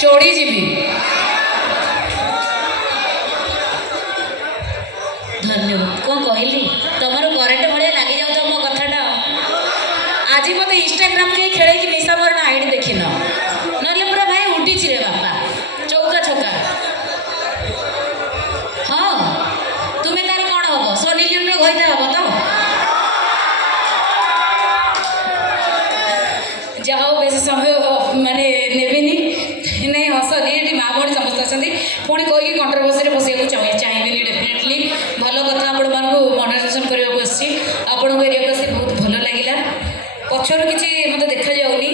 चोड़ी जीवी धन्यवाद कौन कहली तुम करेन्ट भाया लगी जाऊ तो मो कथाटा आज मत इंस्टाग्राम के खेल निशा मोर आईडी देखिन ना पूरा भाई उठी रे बापा चौका छक्का हाँ तुम्हें तार कौन हम सनी लियोन गईता हम तो जहा बेस समय माने नेबेनी नहीं हसनी ये माँ भाई समस्त अच्छा पुणी कहीकि कंट्रोवर्सी बसैक चाहिए डेफिनेटली भल कथा आपण मनोरंजन करने आपको एरिया बहुत भल लगे पचर किसी मत देखा जाऊनी